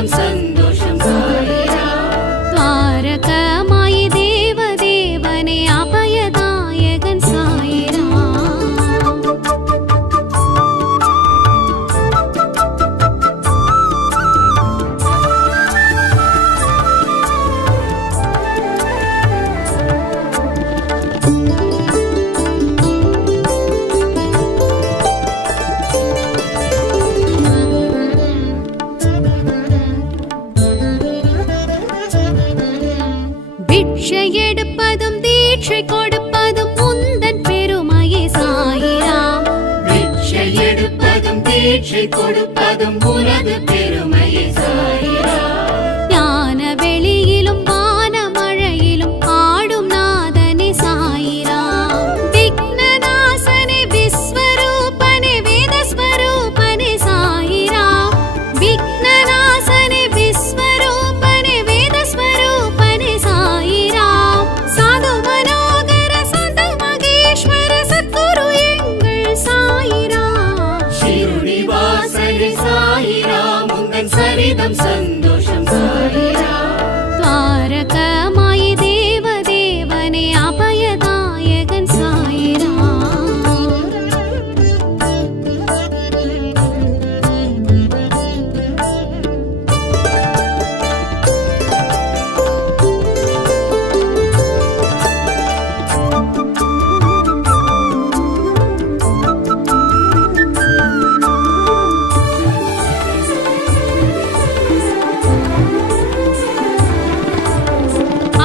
சரிதம் சந்தோஷம் சாயிராம். துவாரகமாயி தேவதேவனே அபயதாயகன் சாயிராம். பிட்சை எடுப்பதும் தீட்சை கொடுப்பதும் உந்தன் பெருமையே சாயிராம். பிட்சை எடுப்பதும் தீட்சை கொடுப்பதும் உனது பெருமையே சாயிராம். ஞான வெளியிலும் வான மழையிலும் ஆடும் நாதனே சாயிராம். விக்னநாசனே விஸ்வரூபனே வேதஸ்வரூபனே சாயிராம். விக்னநாசனே விஸ்வரூபனே வேதஸ்வரூபனே சாயிராம். சாது மனோகர சந்து மகேஸ்வர சத்குரு எங்கள் சாயிராம். ஷிருடி வாசனே சாயிராம். உந்தன் சரிதம் சந்தோஷம் சாயிராம். துவாரகமாயி தேவதேவனே அபயதாயகன் சாயிராம்.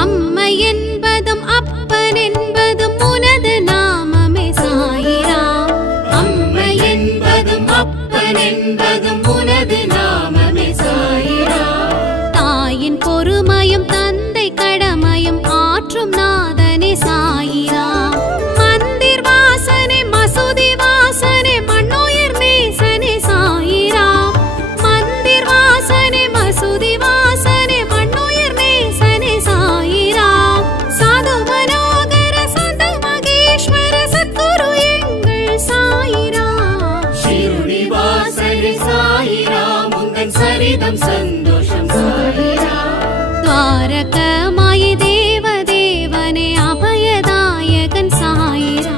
அம்மை என்பதும் அப்பன் என்பதும் உனது நாமமே சாயிராம். அம்மை என்பதும் அப்பன் என்பதும் உனது நாமமே சாயிராம். தாயின் பொறுமையும் தந்தை கடமையும் ஆற்றும் நாதனே சாயிராம். மந்திர் வாசனே மசூதி வாசனே மண்ணுயிர் நேசனே சாயிராம். மந்திர் வாசனே மசூதி வாசனே மண்ணுயிர் நேசனே சாயிராம். சாது மனோகர சந்து மகேஸ்வர சத்குரு எங்கள் சாயிராம். ஷிருடி வாசனே சாயிராம். உந்தன் சரிதம் சந்தோஷம் சாயிராம். துவாரகமாயி தேவதேவனே அபயதாயகன் சாயிராம்.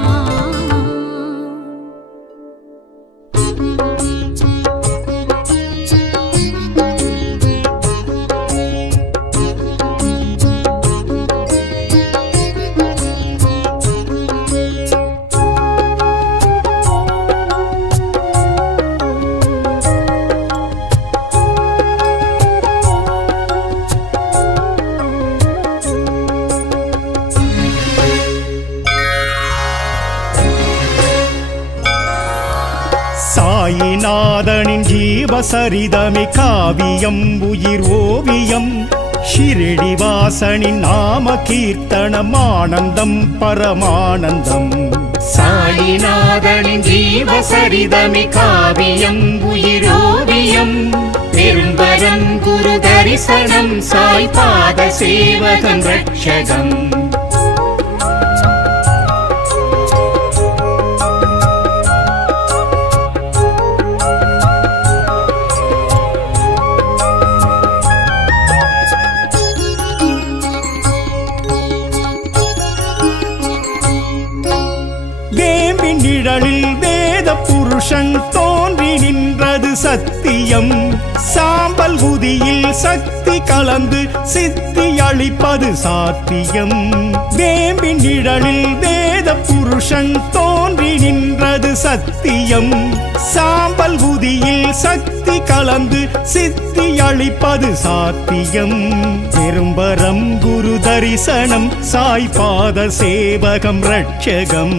சாயிநாதனின் ஜீவசரிதமே காவியம் உயிர் ஓவியம். ஷிரடி வாசனின் நாம கீர்த்தனம் ஆனந்தம் பரமானந்தம். சாயிநாதனின் ஜீவசரிதமே காவியம் உயிரோவியம். பெரும்பரம் குரு தரிசனம் சாய் பாத சேவகம் ரட்சகம். வேம்பின் நிழலில் வேத புருஷன் தோன்றி நின்றது சத்தியம். சாம்பல் உதியில் சக்தி கலந்து சித்தி அளிப்பது சாத்தியம். வேம்பின் நிழலில் வேத புருஷன் தோன்றி நின்றது சத்தியம். சாம்பல் உதியில் சக்தி கலந்து சித்தி அளிப்பது சாத்தியம். பெரும்பரம் குரு தரிசனம் சாய் பாத சேவகம் ரட்சகம்.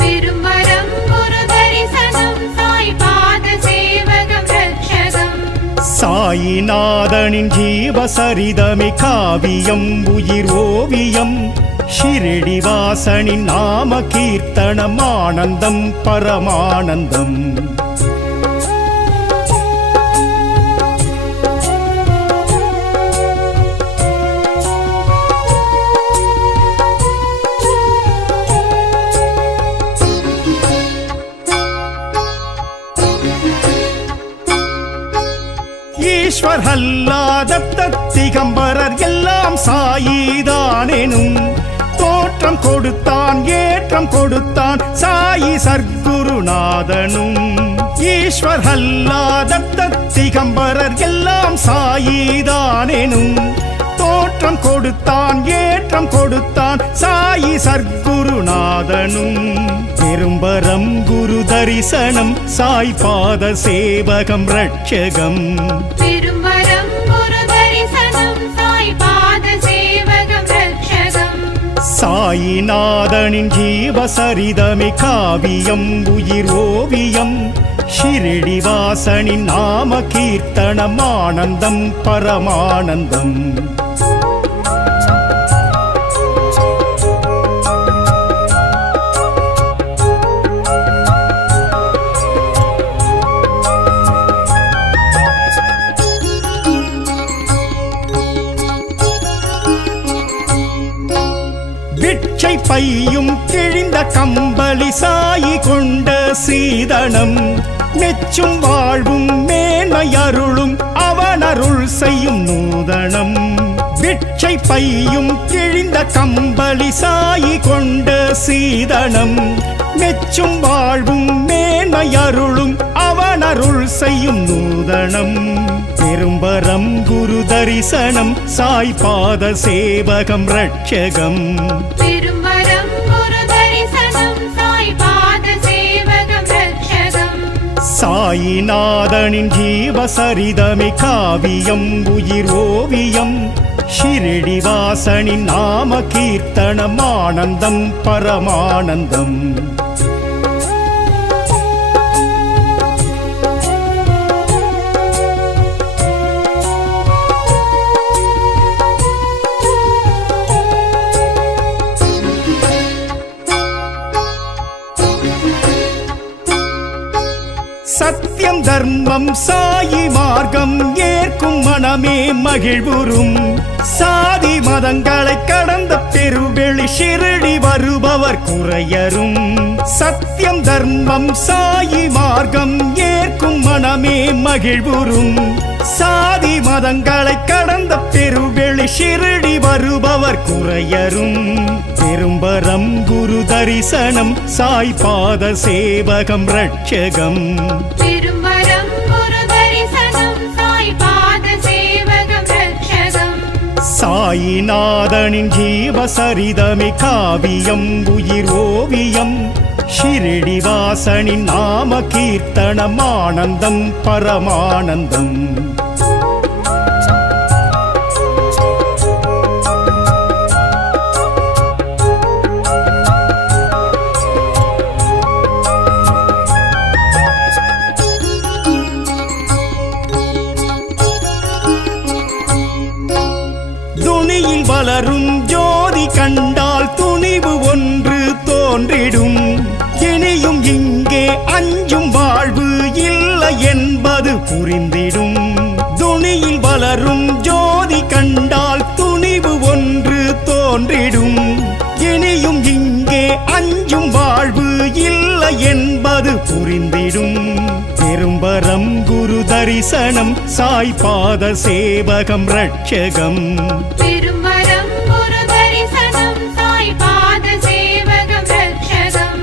பெரும்பரம் குரு தரிசனம் சாய் பாத சேவகம் ரட்சகம். சாயிநாதனின் ஜீவசரிதமே காவியம் உயிர் ஓவியம். ஷிரடி வாசனின் நாம கீர்த்தனம் ஆனந்தம் பரமானந்தம். ईश्वर हल्ला திகம்பரர் எல்லாம் சாயிதானெனும் தோற்றம் கொடுத்தான் ஏற்றம் கொடுத்தான் சாயி சர்க்குருநாதனும் ஈஸ்வர் அல்லாதத்த திகம்பரர் எல்லாம் சாயிதானெனும் தோற்றம் கொடுத்தான் ஏற்றம் கொடுத்தான் சாயி சர்க்குருநாதனும் பெரும்பரம் குரு தரிசனம் சாய் பாத சேவகம் ரட்சகம் திருமரம் குரு தரிசனம் சாய் பாத சேவகம் ரட்சகம் சாயிநாதனின் ஜீவசரிதமே காவியம் உயிர் ஓவியம் ஷிரடிவாசனின் நாம கீர்த்தனம் ஆனந்தம் பரமானந்தம் பிட்சை பையும் கிழிந்த கம்பளி சாயி கொண்ட சீதனம் மெச்சும் வாழ்வும் மேன்மையருளும் அவனருள் செய்யும் நூதனம் பிட்சை பையும் கிழிந்த கம்பளி சாயி கொண்ட சீதனம் மெச்சும் வாழ்வும் மேன்மையருளும் அவனருள் செய்யும் நூதனம் பெரும்பரம் குரு தரிசனம் சாய் பாத சேவகம் ரட்சகம் திருமரம் குரு தரிசனம் சாய் பாத சேவகம் ரட்சகம் சாயிநாதனின் ஜீவசரிதமே காவியம் உயிர் ஓவியம் ஷிரடிவாசனின் நாம கீர்த்தனம் ஆனந்தம் பரமானந்தம் சத்தியம் தர்மம் சாயி மார்க்கம் ஏற்கும் மனமே மகிழ்வுறும் சாதி மதங்களை கடந்த பெருவெளி ஷிரடி வருபவர் குறையரும் சத்தியம் தர்மம் சாயி மார்க்கம் ஏற்கும் மனமே மகிழ்வுறும் சாதி மதங்களை கடந்த பெருவெளி ஷிரடி வருபவர் குறையரும் பெரும்பரம் குரு தரிசனம் சாய் பாத சேவகம் ரட்சகம் திருமரம் குரு தரிசனம் சாய் பாத சேவகம் ரட்சகம் சாயிநாதனின் ஜீவசரிதமே காவியம் உயிர் ஓவியம் ஷிரடிவாசனின் நாம கீர்த்தனம் ஆனந்தம் பரமானந்தம் துணியில் வளரும் ஜோதி கண்டால் துணிவு ஒன்று தோன்றிடும் இனியும் இங்கே அஞ்சும் வாழ்வு இல்லை என்பது புரிந்திடும் துணியில் வளரும் ஜோதி கண்டால் துணிவு ஒன்று தோன்றிடும் இனியும் இங்கே அஞ்சும் வாழ்வு இல்லை என்பது புரிந்திடும் பெரும்பரம் குரு தரிசனம் சாய் பாத சேவகம் ரட்சகம் திருமரம் குரு தரிசனம் சாய் பாத சேவகம் ரட்சகம்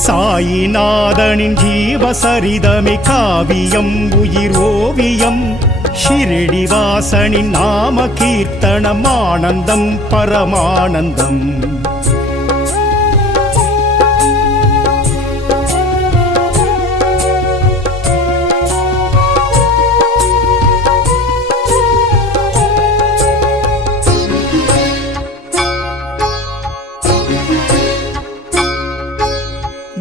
சாயிநாதனின் ஜீவசரிதமே காவியம் உயிர் ஓவியம் ஷிரடிவாசனின் நாம கீர்த்தனம் ஆனந்தம் பரமானந்தம்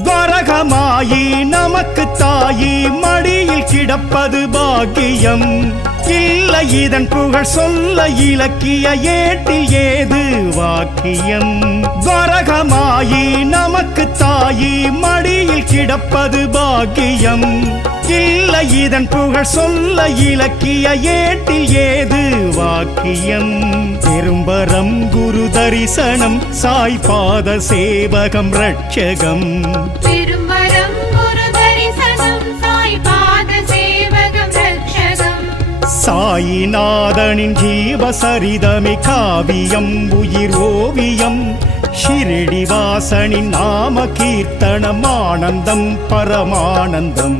வரகமாயி நமக்கு தாயி மடியில் கிடப்பது பாக்கியம் இல்லை இதன் புகழ் சொல்ல இலக்கிய ஏட்டில் ஏது வாக்கியம் வரகமாயி நமக்கு தாயி மடியில் கிடப்பது பாக்கியம் இல்லை இதன் புகழ் சொல்ல இலக்கிய ஏட்டில் ஏது வாக்கியம் பெரும்பரம் குரு தரிசனம் சாய் பாத சேவகம் ரட்சகம் திருமரம் குரு தரிசனம் சாய் பாத சேவகம் ரட்சகம் சாயிநாதனின் ஜீவசரிதமே காவியம் உயிர் ஓவியம் ஷிரடிவாசனின் நாம கீர்த்தனம் ஆனந்தம் பரமானந்தம்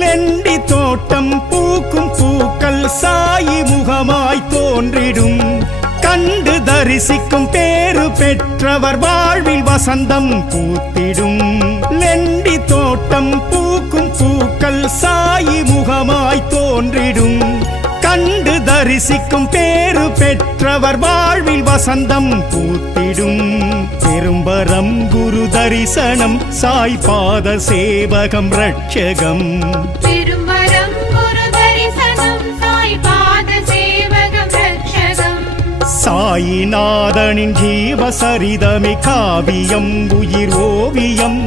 லெண்டி தோட்டம் பூக்கும் பூக்கள் சாயி முகமாய் தோன்றிடும் கண்டு தரிசிக்கும் பேறு பெற்றவர் வாழ்வில் வசந்தம் பூத்திடும் லெண்டி தோட்டம் பூக்கும் பூக்கள் சாயி முகமாய் தோன்றிடும் கண்டு தரிசிக்கும் பேறு பெற்றவர் வாழ்வில் வசந்தம் பூத்திடும் பெரும்பரம் குரு தரிசனம் சாய் பாத சேவகம் ரட்சகம் பெரும்பரம் குரு தரிசனம் சாய் பாத சேவகம் ரட்சகம் சாயிநாதனின் ஜீவசரிதமே காவியம் உயிர் ஓவியம்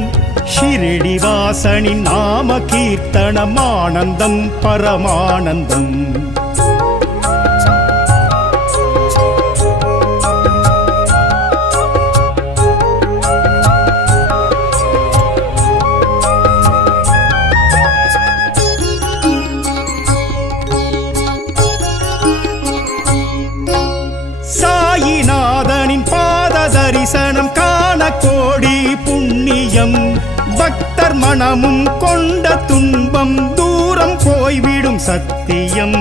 ஷிரடிவாசனின் நாம கீர்த்தனம் ஆனந்தம் பரமானந்தம் சாயிநாதனின் பாத தரிசனம் காண கோடி புண்ணியம் பக்தர் மனமும் கொண்ட துன்பம் தூரம் போய்விடும் சத்தியம்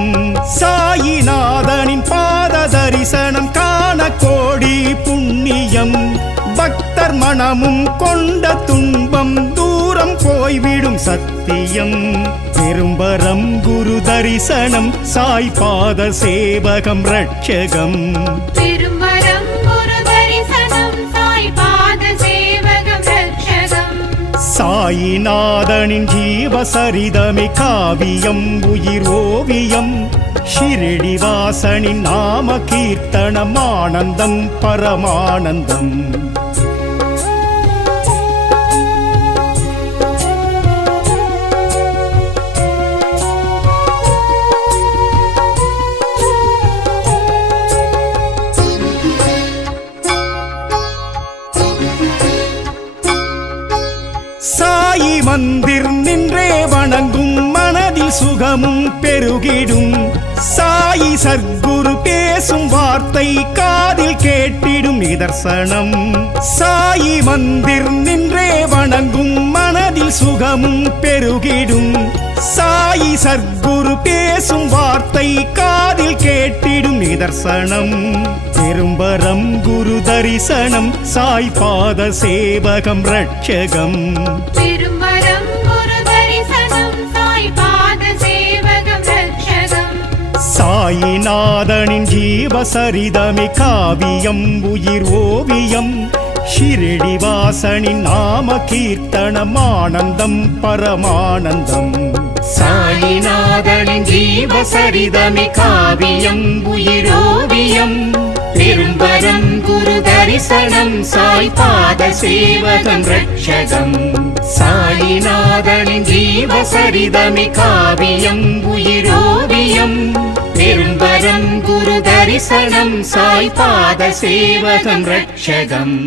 சாயிநாதனின் பாத தரிசனம் காண கோடி புண்ணியம் பக்தர் மனமும் கொண்ட துன்பம் தூரம் போய்விடும் சத்தியம் பெரும்பரம் குரு தரிசனம் சாய் பாத சேவகம் ரட்சகம் பெரும்பரம் குரு தரிசனம் சாய் பாத சேவகம் ரட்சகம் சாயிநாதனின் ஜீவசரிதமே காவியம் உயிர் ஓவியம் ஷிரடிவாசனின் நாம கீர்த்தனம் ஆனந்தம் பரமானந்தம் சாயி மந்திர் நின்றே வணங்கும் மனதில் சுகமும் பெருகிடும் சாயி சர்க்குரு பேசும் வார்த்தை காதில் கேட்டிடும் நிதர்சனம் சாயி மந்திர் நின்றே வணங்கும் மனதில் சுகமும் பெருகிடும் சாயி சர்க்குரு பேசும் வார்த்தை காதில் கேட்டிடும் நிதர்சனம் பெரும்பரம் குரு தரிசனம் சாய் பாத சேவகம் ரட்சகம் பெரும்பரம் குரு தரிசனம் சாய் பாத சேவகம் ரட்சகம் சாயிநாதனின் ஜீவசரிதமே காவியம் உயிர் ஓவியம் ஷிரடிவாசனின் நாம கீர்த்தனம் ஆனந்தம் பரமானந்தம் சாயிநாதனின் ஜீவசரிதமே காவியம் உயிரோவியம் பெரும்பரம் குரு தரிசனம் சாய் பாத சேவகம் ரட்சகம் சாயிநாதனின் ஜீவசரிதமே காவியம் உயிரோவியம் பெரும்பரம் குரு தரிசனம் சாய் பாத சேவகம் ரட்சகம்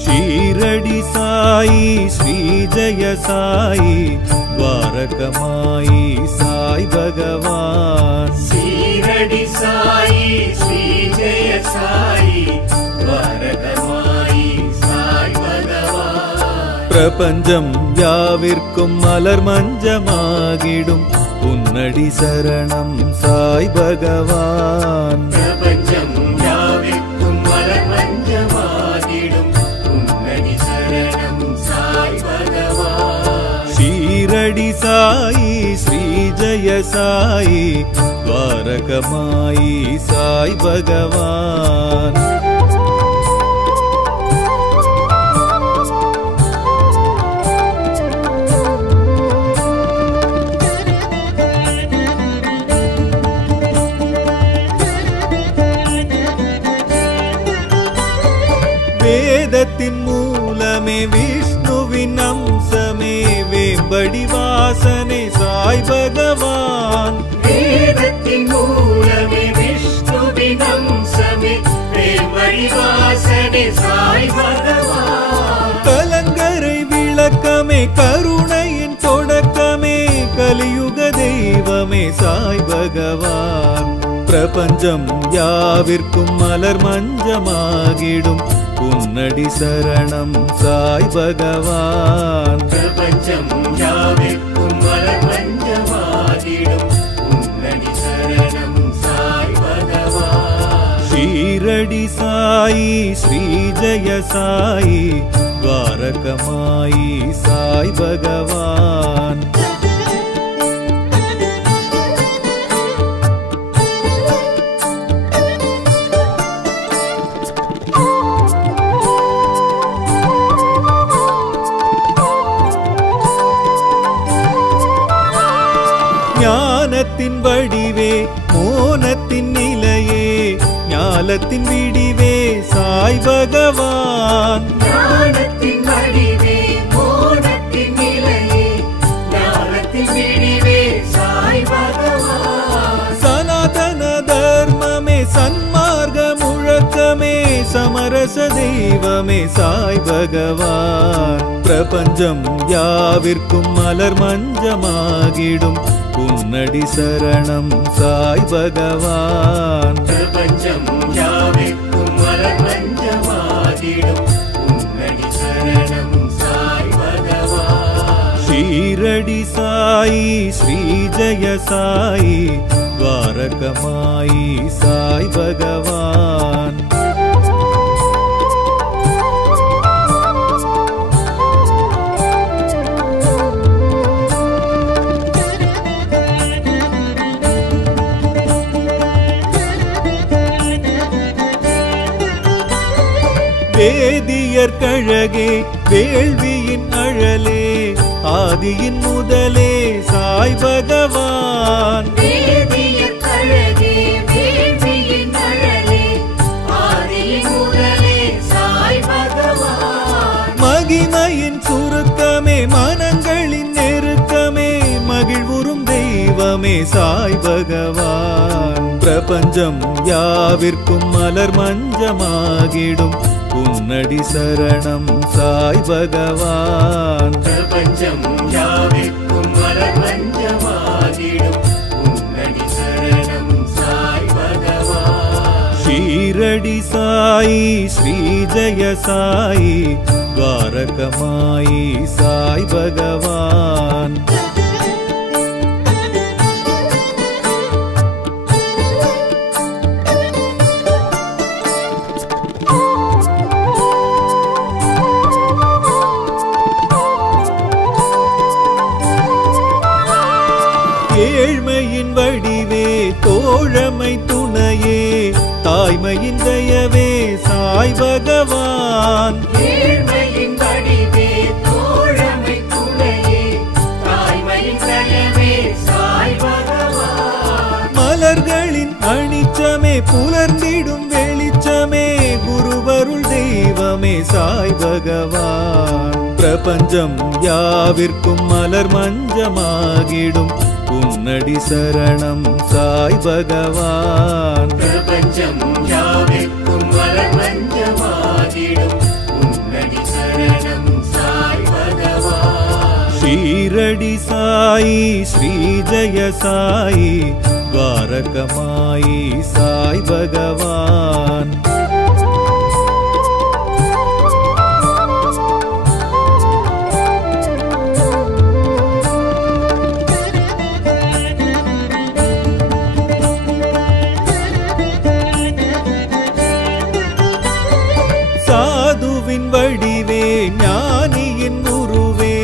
ஷீரடி சாயி ஸ்ரீ ஜய சாயி துவாரகமாயி சாய் பகவான் சீரடி சாயி ஸ்ரீ ஜெய சாயி துவாரகமாயி சாய் பகவான் பிரபஞ்சம் யாவிற்கும் மலர் மஞ்சமாகிடும் உன்னடி சரணம் சாய் பகவான் பிரபஞ்சம் யாவிற்கும் மலர் மஞ்சமாகிடும் உன்னடி சரணம் சாய் பகவான் ஷீரடி சாயி ஸ்ரீ ஜய சாயி துவாரகமாயி சாய் பகவான் வேதத்தின் மூலமே விஷ்ணுவின் அம்சமே வேம்படி வாசனை சாய் பகவான் வேதத்தின் மூலமே விஷ்ணுவின் அம்சமே வேம்படி வாசனை சாய் பகவான் கலங்கரை விளக்கமே கருணையின் தொடக்கமே கலியுக தெய்வமே சாய் பகவான் பிரபஞ்சம் யாவிற்கும் மலர் மஞ்சமாகிடும் உன்னடி சரணம் சாய் பகவான் பிரபஞ்சம் யாவிற்கும் மலர் மஞ்சமாகிடும் உன்னடி சரணம் சாய் பகவான் ஷீரடி சாயி ஸ்ரீ ஜெய சாயி துவாரகமாயி சாய் பகவான் ஞானத்தின் வடிவே மோனத்தின் நிலையே ஞாலத்தின் விடிவே சாய் பகவான் ஞானத்தின் வடிவே மோனத்தின் நிலையே ஞானத்தின் விடிவே சாய் பகவான் சனாதன தர்மமே சன்மார்க்க முழக்கமே சமரச தெய்வமே சாய் பகவான் பிரபஞ்சம் யாவிற்கும் மலர் மஞ்சமாகிடும் உன்னடி சரணம் சாய் பகவான் பிரபஞ்சம் யாவிற்கும் மலர் மஞ்சமாகிடும் உன்னடி சரணம் சாய் பகவான் ஷீரடி சாயி ஸ்ரீ ஜெய சாயி துவாரகமாயி சாய் பகவான் வேதியர் கழகே வேள்வியின் அழலே ஆதியின் முதலே சாய் பகவான் வேதியர் கழகே வேள்வியின் அழலே ஆதியின் முதலே சாய் பகவான் மகிமையின் சுருக்கமே மனங்களின் நெருக்கமே மகிழ்வுறும் தெய்வமே சாய் பகவான் பிரபஞ்சம் யாவிற்கும் மலர் மஞ்சமாகிடும் உன்னடி சரணம் சாய் பகவான் பிரபஞ்சம் யாவிற்கும் மலர் மஞ்சமாகிடும் உன்னடி சரணம் சாய் பகவான் ஷீரடி சாயி ஸ்ரீ ஜெய சாயி துவாரகமாயி சாய் பகவான் ஏழ்மையின் வடிவே தோழமை துணையே தாய்மையின் தயவே சாய் பகவான் ஏழ்மையின் வடிவே தோழமை துணையே தாய்மையின் தயவே சாய் பகவான் மலர்களின் அணிச்சமே புலர்ந்திடும் வெளிச்சமே குருவருள் தெய்வமே சாய் பகவான் பிரபஞ்சம் யாவிற்கும் மலர் மஞ்சமாகிடும் உன்னடி சரணம் சாய் பகவான் பிரபஞ்சம் யாவிற்கும் மலர் மஞ்சமாகிடும் உன்னடி சரணம் சாய் பகவான் ஷீரடி சாயி ஸ்ரீ ஜெய சாயி துவாரகமாயி சாய் பகவான் சாதுவின் வடிவே ஞானியின் உருவே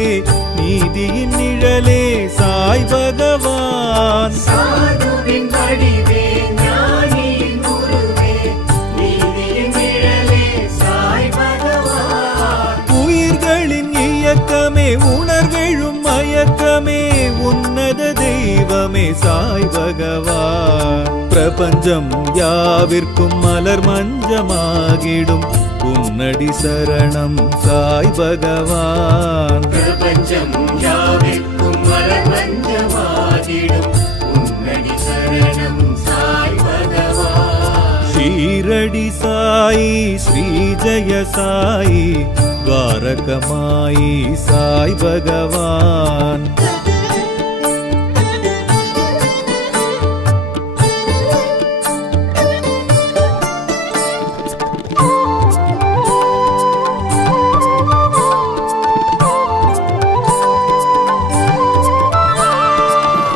நீதியின் நிழலே சாய் பகவான் சாதுவின் வடிவே ஞானியின் குருவே நீதியின் நிழலே சாய் பகவான் உயிர்களின் இயக்கமே உணர்வெழும் மயக்கமே உன்னத தெய்வமே சாய் பகவான் பிரபஞ்சம் யாவிற்கும் மலர் மஞ்சமாகிடும் உன்னடி சரணம் சாய் பகவான். பிரபஞ்சம் யாவிற்கும் மலர் மஞ்சமாகிடும் உன்னடி சரணம் சாய் பகவான். ஷீரடி சாயி ஸ்ரீ ஜெய சாயி துவாரகமாயி சாய் பகவான்.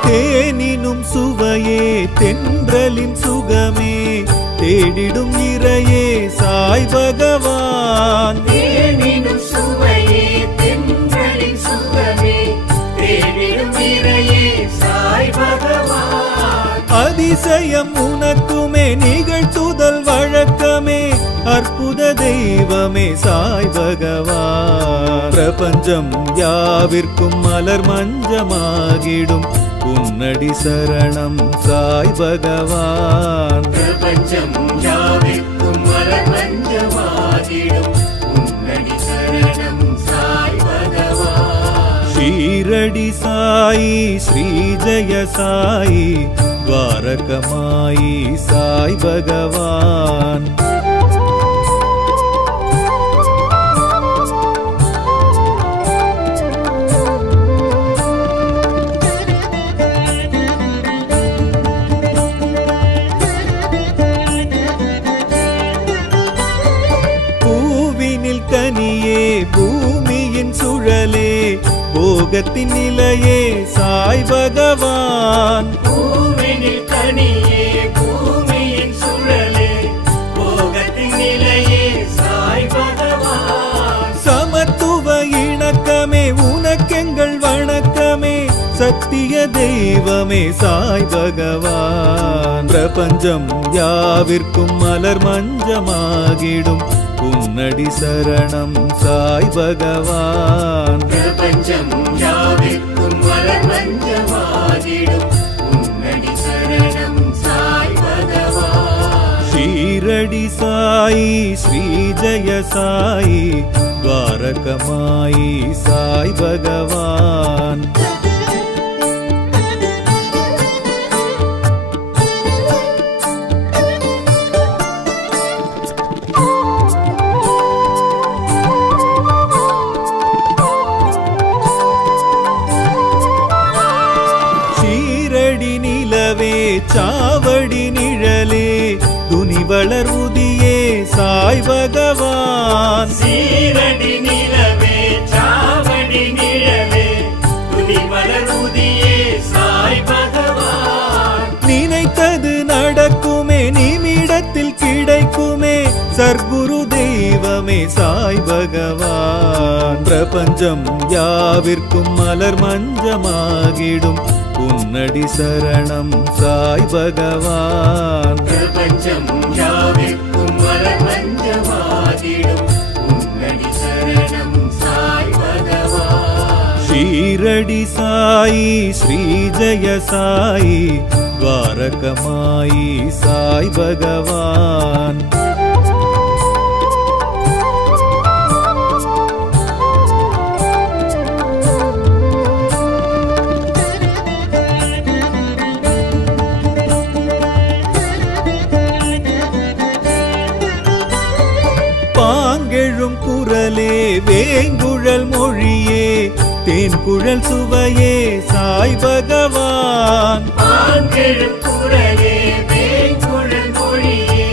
தேனினும் சுவையே தென்றலின் சுகமே தேடிடும் இறையே சாய் பகவான். தேனினும் சுவையே தென்றலின் சுகமே தேடிடும் இறையே சாய் பகவான். அதிசயம் உனக்குமே நிகழ்த்துதல் வழக்கமே அற்புத தெய்வமே சாய் பகவான். பிரபஞ்சம் யாவிற்கும் மலர் மஞ்சமாகிடும் உன்னடி சரணம் சாய் பகவான். பிரபஞ்சம் யாவிற்கும் மலர் மஞ்சமாகிடும் உன்னடி சரணம் சாய் பகவான். ஷீரடி சாயி ஸ்ரீ ஜெய சாயி துவாரகமாயி சாய் பகவான். கனியே பூமியின் சுழலே போகத்தின் நிலையே சாய் பகவான். பூவினில் கனியே பூமியின் சுழலே போகத்தின் நிலையே சாய் பகவான். சமத்துவ இணக்கமே உனக்கெங்கள் வணக்கமே சத்திய தெய்வமே சாய் பகவான். பிரபஞ்சம் யாவிற்கும் மலர் மஞ்சமாகிடும் உன்னடி சரணம் சாய் பகவான். பிரபஞ்சம் யாவிற்கும் மலர் மஞ்சமாகிடும் உன்னடி சரணம் சாய் பகவான். ஷீரடி சாயி ஸ்ரீ ஜெய சாயி துவாரகமாயி சாய் பகவான். சாவடி நிழலே துணி வளர்வுதியே சாய் பகவான். சீரடி நிலவே சாவடி நிழலே துணி வளர்வுதியே சாய் பகவான். நினைத்தது நடக்குமே நிமிடத்தில் கிடைக்குமே சர்க்குரு தெய்வமே சாய் பகவான். பிரபஞ்சம் யாவிற்கும் மலர் மஞ்சமாகிடும் உன்னடி சரணம் சாய் பகவான். பிரபஞ்சம் யாவிற்கும் மலர் மஞ்சமாகிடும் உன்னடி சரணம் சாய் பகவான். ஷீரடி சாயி ஸ்ரீ ஜெய சாயி துவாரகமாயி சாய் பகவான். பாங்கெழும் குரலே வேங்குழல் மொழியே தேன்குழல் சுவையே சாய் பகவான். பாங்கெழும் குரலே வேங்குழல் மொழியே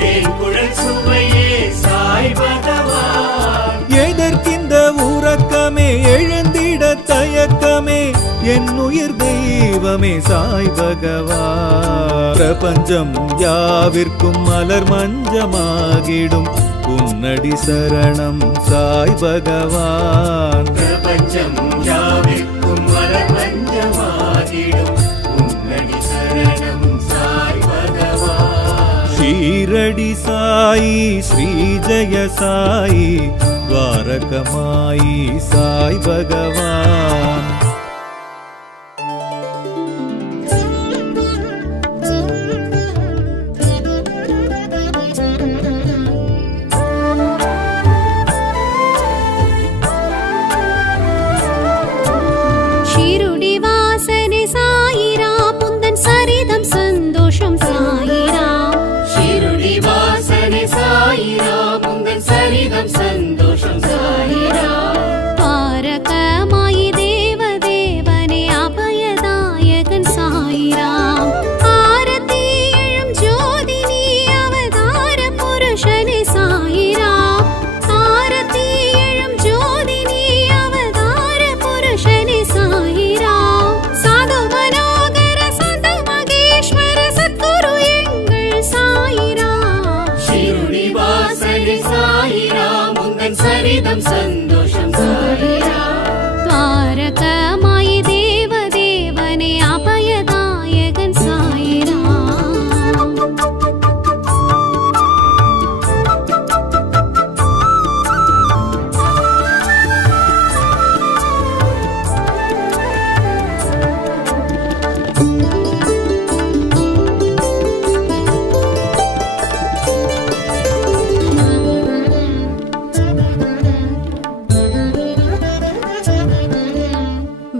தேன்குழல் சுவையே சாய் பகவான். எதற்கிந்த உறக்கமே எழுந்திட தயக்கமே என் உயிர் தெய்வமே சாய் பகவான். பிரபஞ்சம் யாவிற்கும் மலர் மஞ்சமாகிடும் உன்னடி சரணம் சாய் பகவான். பிரபஞ்சம் யாவிற்கும் மலர் மஞ்சமாகிடும் உன்னடி சரணம் சாய் பகவான். ஷீரடி சாயி ஸ்ரீ ஜெய சாயி துவாரகமாயி சாய் பகவான். சரிதம் சந்தோஷம் சாயிராம். துவாரகமாயி தேவதேவனே அபயதாயகன் சாயிராம்.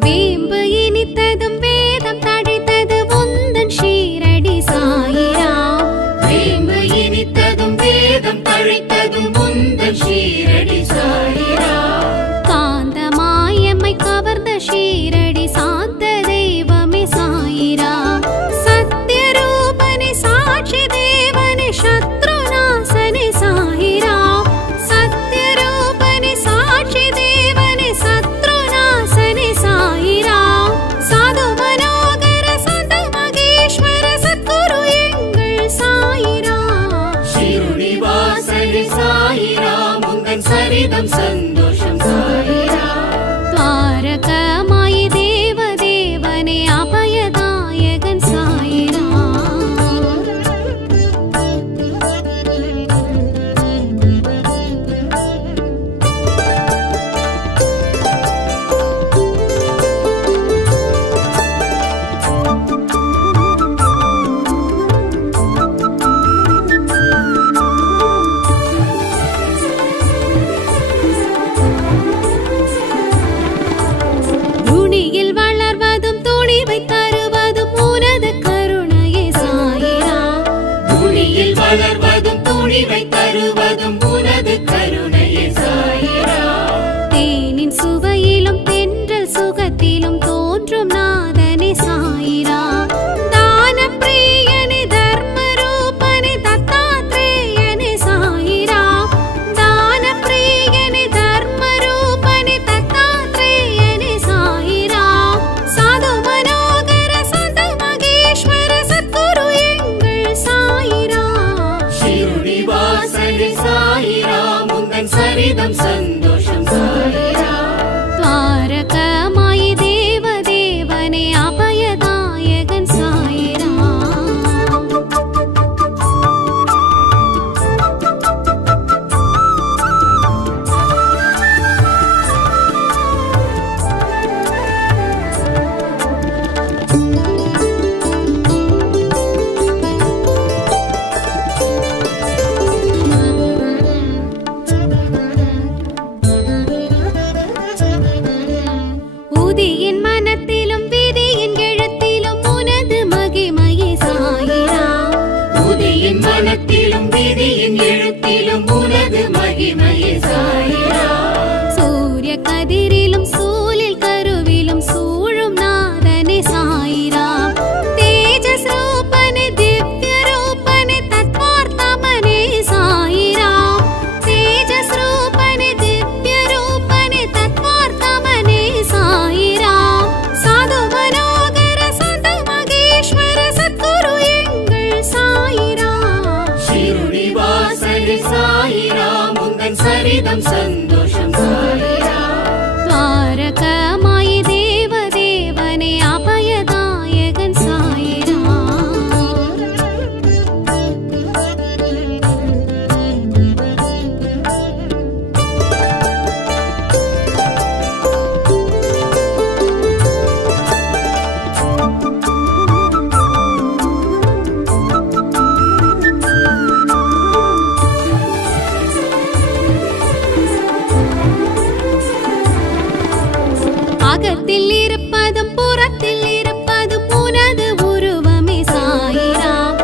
வேம்பு இனித்ததும் வேதம் தழைத்தது உந்தன் ஷீரடி சாயிராம். வேம்பு இனித்ததும் வேதம் தழைத்ததும் உந்தன் ஷீரடி சாயிராம். காந்தமாயம்மை கவர்ந்த ஷீரடி சாந்த தெய்வமே சாயிராம். சத்யரூபனே சாட்சி தேவனே சத்ருநாசனே சாயிராம். சத்யரூபனே சாட்சி தேவனே சத்ருநாசனே சாயிராம். சாது மனோகர சந்த மகேஸ்வர சத்குரு எங்கள் சாயிராம். ஷீருடி வாசல் சாயிராம். உந்தன் சரிதம் சந்தோஷம் சாயிராம். துவாரகமாயி தேவதேவனே அபயதாயகன் சாயிராம். துணியில் வளர்வதும் துணிவை தருவதும் உனது கருணையே சாயிராம். துணியில் வளர்வதும் துணிவை தருவதும் உனது கருணையே சாயிராம். தேனின் சுவையிலும் தென்றல் சுகத்திலும் தோன்றும் நாதனே சாயிராம். தான பிரியனே தர்ம ரூபனே தத்தாத்ரேயனே சாயிராம். தான பிரியனே தர்ம ரூபனே தத்தாத்ரேயனே சாயிராம். சாது மனோகர சந்த மகேஸ்வர சத்குரு எங்கள் சாயிராம். ஷீருடி வாசல் சாயிராம். உந்தன் சரிதம் சந்தோஷம் சாயிராம். துவாரகமாயி தேவதேவனே அபயதாயகன் சாயிராம். உதியின் மனத்திலும் விதியின் எழுத்திலும் உனது மகிமையே சாயிராம். உதியின் மனத்திலும் விதியின் எழுத்திலும் உனது மகிமையே சாயிராம். சூரிய கதிரிலும் சூழில் கருவிலும் சூழும் நாதனே சாயிராம். தேஜஸ் ரூபனே திவ்ய ரூபனே தத்வார்த்தமனே சாயிராம். தேஜஸ் ரூபனே திவ்ய ரூபனே தத்வார்த்தமனே சாயிராம். சாது மனோகர சந்த மகேஸ்வர சத்குரு எங்கள் சாயிராம். ஷீருடி வாசல் சாயிராம். உந்தன் சரிதம் சந்தோஷம் சாயிராம். துவாரகமாயி தேவதேவனே அபயதாயகன் சாயிராம். அகத்தில் இருப்பதும் புறத்தில் இருப்பதும் உனது உருவமே சாயிராம்.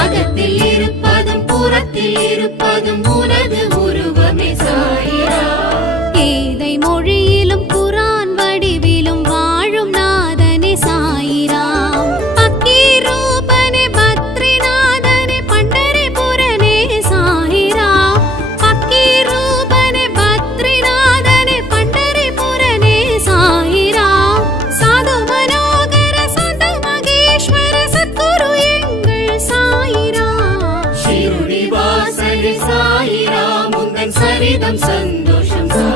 அகத்தில் இருப்பதும் புறத்தில் இருப்பதும் உனது உருவமே சாயிராம். கீதை மொழியிலும் குரான் வடிவிலும் வாழும் நாதனே சாயிராம். பக்கீரூபனே பத்ரிநாதனே பண்டரிபுரனே சாயிராம். பக்கீரூபனே பத்ரிநாதனே பண்டரிபுரனே சாயிராம். சாது மனோகர சந்த மகேஸ்வர சத்குரு எங்கள் சாயிராம். ஷீருடி வாசல் சாயிராம். உந்தன் சரிதம் சந்தோஷம் சாயிராம்.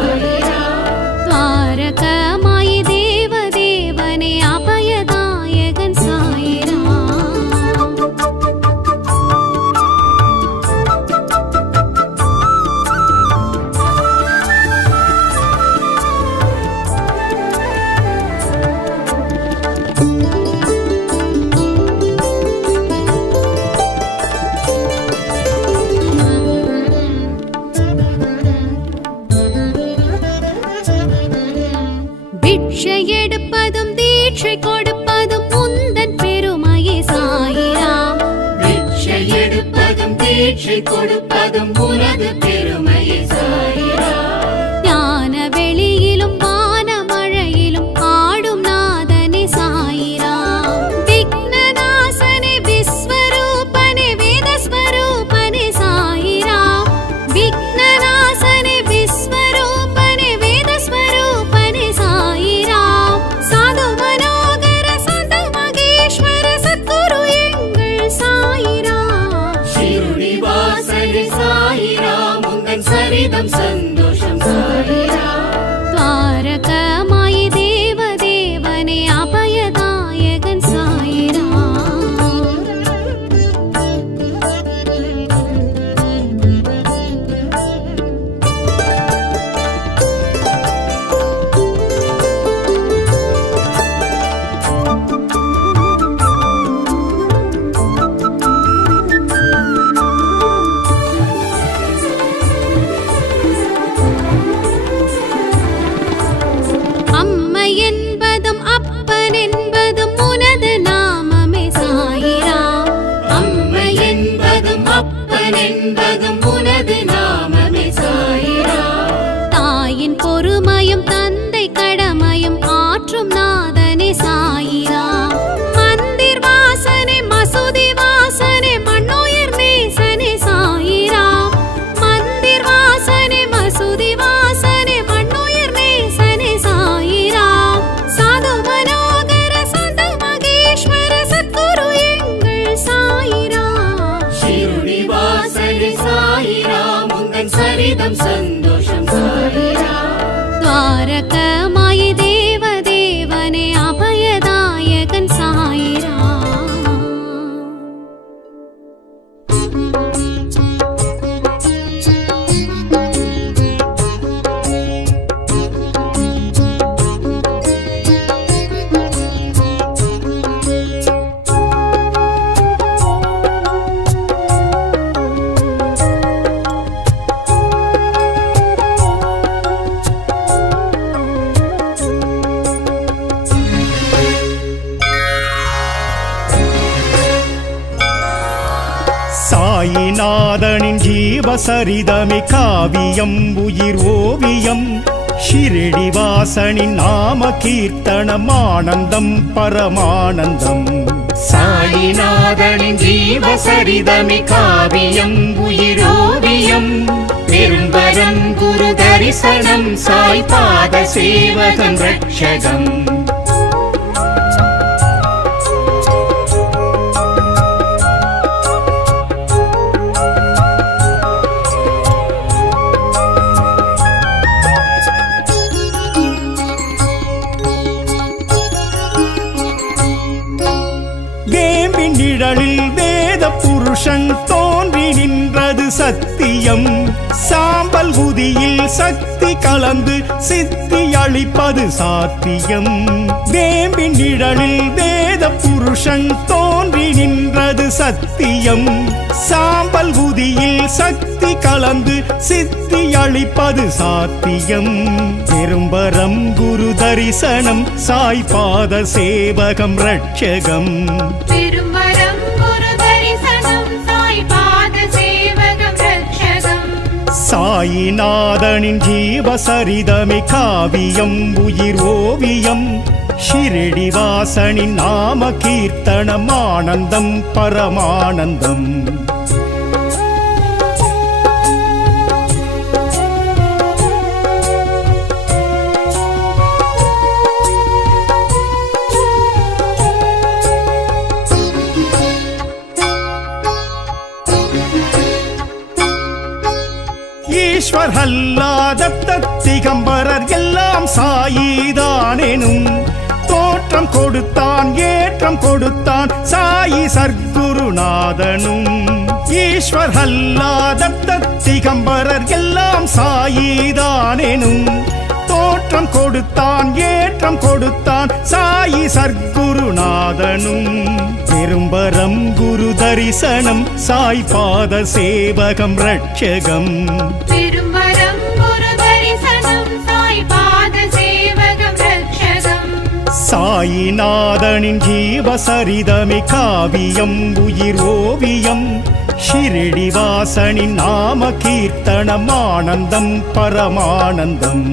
பேற்றை கொடுப்பதும் உனது பெருமையே சாயிராம். ஞான வெளியிலும் வான மழையிலும் ஆடும் நாதனே சாயிராம். விக்னநாசனே விஸ்வரூபனே வேதஸ்வரூபனே சாயிராம். விக்னநாசனே விஸ்வரூபனே வேதஸ்வரூபனே சாயிராம். சாது மனோகர சந்த மகேஸ்வர சத்குரு எங்கள் சாயிராம். ஷிருடி வாசனே சாயிராம் உந்தன் சரிதம் சந்தோஷம் சாயிராம். துவாரகமாயி தேவ தேவனே அபயதாயகன் சாயிராம். அம்மை என்பதும் அப்பன் என்பதும் உனது நாமமே சாயிராம். அம்மை என்பதும் அப்பன் என்பதும் உனது நாமமே சாயிராம். தாயின் பொறுமையும் தந்தை கடமையும் ஆற்றும் நாதனே சாயிராம். மந்திர் வாசனே மசூதி வாசனே மண்ணுயிர் நேசனே சாயிராம். மந்திர் வாசனே மசூதி வாசனே மண்ணுயிர் நேசனே சாயிராம். சாது மனோகர சந்த மகேஸ்வர சத்குரு எங்கள் சாயிராம். ஷிருடி வாசனே சாயிராம் உந்தன் சரிதம் சந்தோஷம் சாயிராம். துவாரகமாயி தேவ தேவனே அபயதாயகன் சாயிராம். சாயிநாதனின் ஜீவசரிதமே காவியம் உயிர் ஓவியம். ஷிரடி வாசனின் நாம கீர்த்தனம் ஆனந்தம் பரமானந்தம். சாயிநாதனின் ஜீவசரிதமே காவியம் உயிரோவியம். பெரும்பரம் குரு தரிசனம் சாய் பாத சேவகம் ரட்சகம். வேம்பின் நிழலில் வேத புருஷன் தோன்றி நின்றது சத்தியம். சாம்பல் உதியில் சக்தி கலந்து சித்தி அளிப்பது சாத்தியம். வேம்பின் நிழலில் வேத புருஷன் தோன்றி நின்றது சத்தியம். சாம்பல் உதியில் சக்தி கலந்து சித்தி அளிப்பது சாத்தியம். பெரும்பரம் குரு தரிசனம் சாய் பாத சேவகம் ரட்சகம். பெரும்பரம் குரு தரிசனம் சாய் பாத சேவகம் ரட்சகம். சாயிநாதனின் ஜீவசரிதமே காவியம் உயிர் ஓவியம். ஷிரடி வாசனின் நாம கீர்த்தனம் ஆனந்தம் பரமானந்தம். ஈஸ்வர் அல்லாத திகம்பரர் எல்லாம் சாயிதானெனும். தோற்றம் கொடுத்தான் ஏற்றம் கொடுத்தான் சாயி சர்க்குருநாதனும். ஈஸ்வர் அல்லாத திகம்பரர் எல்லாம் சாயிதானெனும். தோற்றம் கொடுத்தான் ஏற்றம் கொடுத்தான் சாயி சர்க்குருநாதனும். பெரும்பரம் குரு தரிசனம் சாய் பாத சேவகம் ரட்சகம். பெரும்பரம் குரு தரிசனம் சாய் பாத சேவகம் ரட்சகம். சாயிநாதனின் ஜீவசரிதமே காவியம் உயிர் ஓவியம். ஷிரடிவாசனின் நாம கீர்த்தனம் ஆனந்தம் பரமானந்தம்.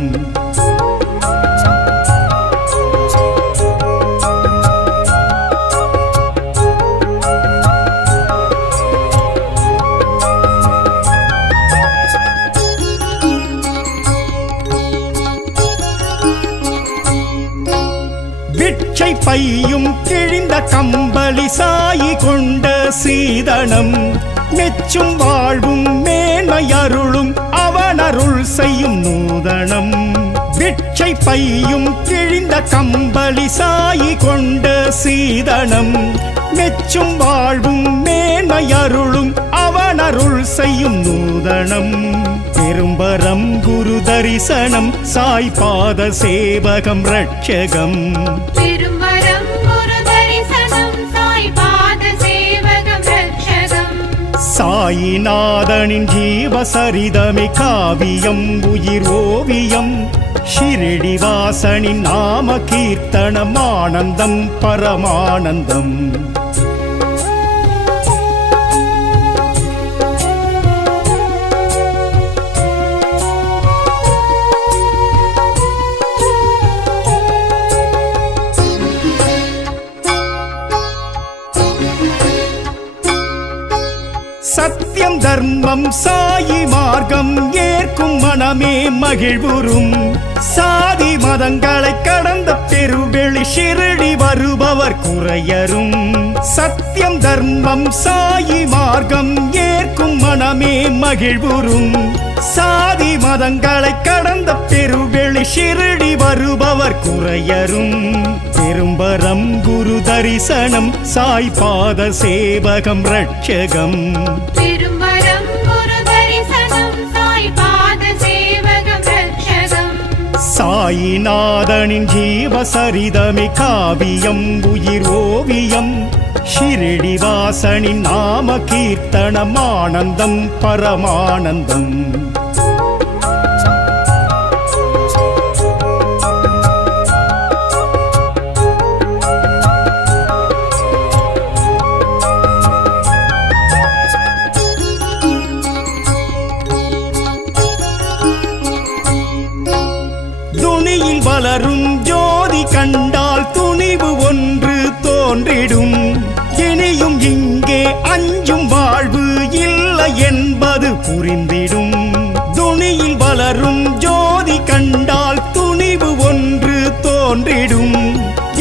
பிட்சை பையும் கிழிந்த கம்பளி சாயி கொண்ட சீதனம் மெச்சும் வாழ்வும் மேன்மை அருளும் அவனருள் செய்யும் நூதனம். பிட்சை பையும் கிழிந்த கம்பளி சாயி கொண்ட சீதனம் மெச்சும் வாழ்வும் மேன்மை அருளும் அவனருள் செய்யும் நூதனம். பெரும்பரம் குரு தரிசனம் சாய் பாத சேவகம் ரட்சகம். பெரும்பரம் குரு தரிசனம் சாய் பாத சேவகம் ரட்சகம். சாயிநாதனின் ஜீவசரிதமே காவியம் உயிர் ஓவியம். ஷிரடிவாசனின் நாம கீர்த்தனம் ஆனந்தம் பரமானந்தம். சத்தியம் தர்மம் சாயி மார்க்கம் ஏற்கும் மனமே மகிழ்வுறும். சாதி மதங்களை கடந்த பெருவெளி ஷிரடி வருபவர் குறையரும். சத்தியம் தர்மம் சாயி மார்க்கம் ஏற்கும் மனமே மகிழ்வுறும். சாதி மதங்களை கடந்த பெருவெளி ஷிரடி வருபவர் குறையரும். பெரும்பரம் குரு தரிசனம் சாய் பாத சேவகம் ரட்சகம். பெரும்பரம் குரு தரிசனம் சாய் பாத சேவகம் ரட்சகம். சாயிநாதனின் ஜீவசரிதமே காவியம் உயிர் ஓவியம். ஷிரடிவாசனின் நாம கீர்த்தனம் ஆனந்தம் பரமானந்தம். துணியில் வளரும் ஜோதி கண்டால் துணிவு ஒன்று தோன்றிடும். இனியும் இங்கே அஞ்சும் வாழ்வு இல்லை என்பது புரிந்திடும். துணியில் வளரும் ஜோதி கண்டால் துணிவு ஒன்று தோன்றிடும்.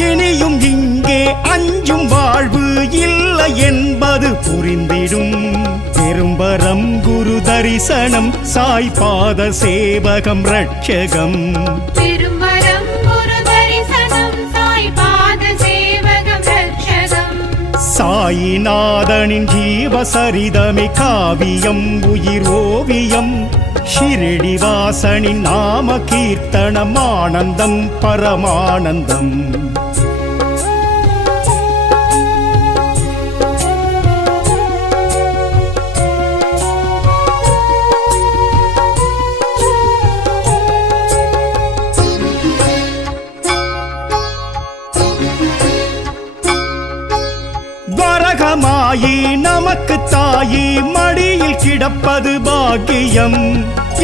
இனியும் இங்கே அஞ்சும் வாழ்வு இல்லை என்பது புரிந்திடும். பெரும்பரம் குரு தரிசனம் சாய் பாத சேவகம் ரட்சகம். பெரும்பரம் குரு தரிசனம் சாய் பாத சேவகம் ரட்சகம். சாயிநாதனின் ஜீவசரிதமே காவியம் உயிர் ஓவியம். ஷிரடிவாசனின் நாம கீர்த்தனம் ஆனந்தம் பரமானந்தம். வரகமாயி நமக்கு தாயி மடியில் கிடப்பது பாக்கியம்.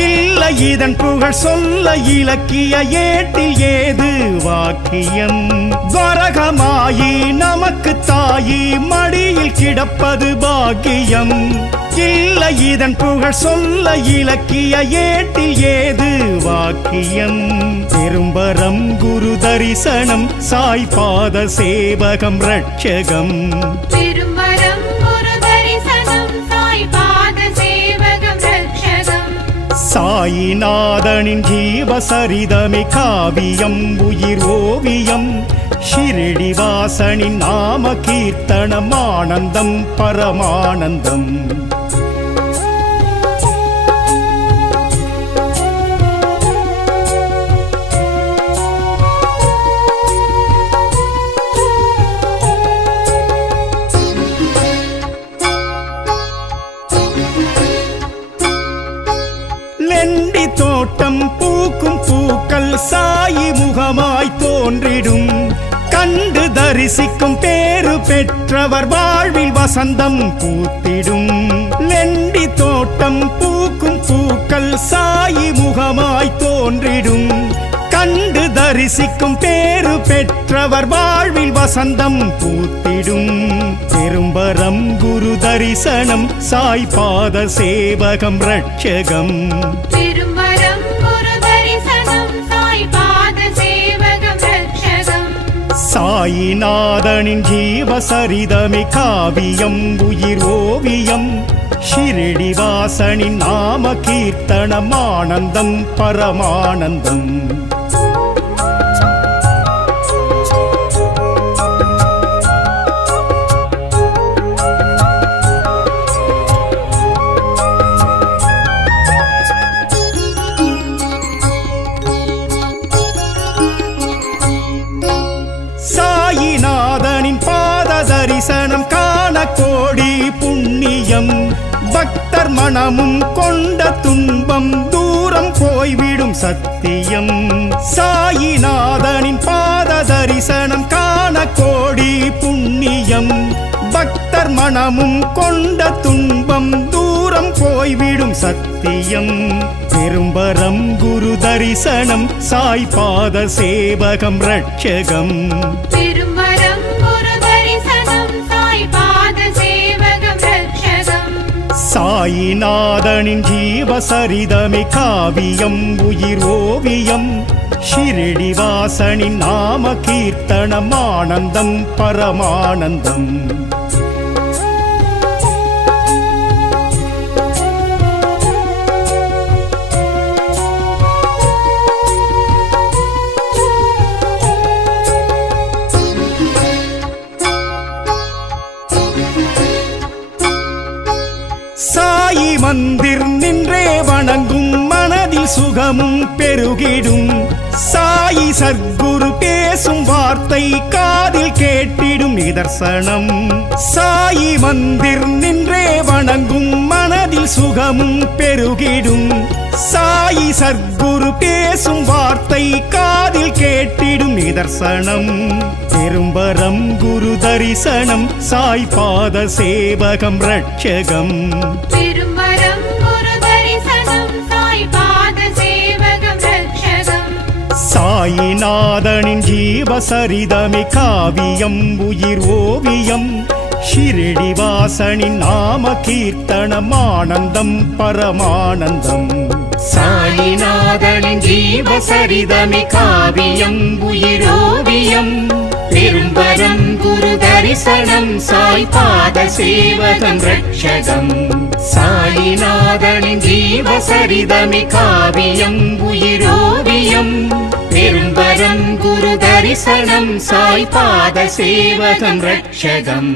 இல்லை இதன் புகழ் சொல்ல இலக்கிய ஏட்டில் ஏது வாக்கியம். வரகமாயி நமக்கு தாயி மடியில் கிடப்பது பாக்கியம். இல்லை இதன் புகழ் சொல்ல இலக்கிய ஏட்டில் ஏது வாக்கியம். பெரும்பரம் குரு தரிசனம் சாய் பாத சேவகம் ரட்சகம். பெரும்பரம் குரு தரிசனம் சாய் பாத சேவகம் ரட்சகம். சாயிநாதனின் ஜீவசரிதமே காவியம் உயிர் ஓவியம். ஷிரடிவாசனின் நாம கீர்த்தனம் ஆனந்தம் பரமானந்தம். லெண்டி தோட்டம் பூக்கும் பூக்கள் சாயி முகமாய் தோன்றிடும். கண்டு தரிசிக்கும் பேறு பெற்றவர் வாழ்வில் வசந்தம் பூத்திடும். லெண்டி தோட்டம் பூக்கும் பூக்கள் சாயி முகமாய் தோன்றிடும். கண்டு தரிசிக்கும் பேறு பெற்றவர் வாழ்வில் வசந்தம் பூத்திடும். பெரும்பரம் குரு தரிசனம் சாய் பாத சேவகம் ரட்சகம். பெரும்பரம் குரு தரிசனம் சாய் பாத சேவகம் ரட்சகம். சாயிநாதனின் ஜீவசரிதமே காவியம் உயிர் ஓவியம். ஷிரடி வாசனின் நாம கீர்த்தனம் ஆனந்தம் பரமானந்தம். சாயிநாதனின் பாத தரிசனம் காண கோடி புண்ணியம். பக்தர் மனமும் கொண்ட துன்பம் தூரம் போய்விடும் சத்தியம். சாயிநாதனின் பாத தரிசனம் காண கோடி புண்ணியம். பக்தர் மனமும் கொண்ட துன்பம் தூரம் போய்விடும் சத்தியம். பெரும்பரம் குரு தரிசனம் சாய் பாத சேவகம் ரட்சகம். பெரும்பரம் குரு தரிசனம் சாய் பாத சேவகம் ரட்சகம். சாயிநாதனின் ஜீவசரிதமே காவியம் உயிர் ஓவியம். ஷிரடி வாசனின் நாம கீர்த்தனம் ஆனந்தம் பரமானந்தம். சாயி மந்திர் நின்றே வணங்கும் மனதில் சுகமும் பெருகிடும். சாயி சத்குரு பேசும் வார்த்தை காதில் கேட்டிடும் நிதர்சனம். சாயி மந்திர் நின்றே வணங்கும் மனதில் சுகமும் பெருகிடும். சாயி சத்குரு பேசும் வார்த்தை காதில் கேட்டிடும் நிதர்சனம். பெரும்பரம் குரு தரிசனம் சாய் பாத சேவகம் ரட்சகம். பெரும்பரம் குரு தரிசனம் சாய் பாத சேவகம் ரட்சகம். சாயிநாதனின் ஜீவசரிதமே காவியம் உயிர் ஓவியம். ஷிரடி வாசனின் நாம கீர்த்தனம் ஆனந்தம் பரமானந்தம். சாயிநாதனின் ஜீவசரிதமே காவியம் உயிர் ஓவியம். பெரும்பரம் குரு தரிசனம் சாய் பாத சேவகம் ரட்சகம். சாயிநாதனின் ஜீவசரிதமே காவியம் உயிர் ஓவியம். பெரும்பரம் குரு தரிசனம் சாய் பாத சேவகம் ரட்சகம்.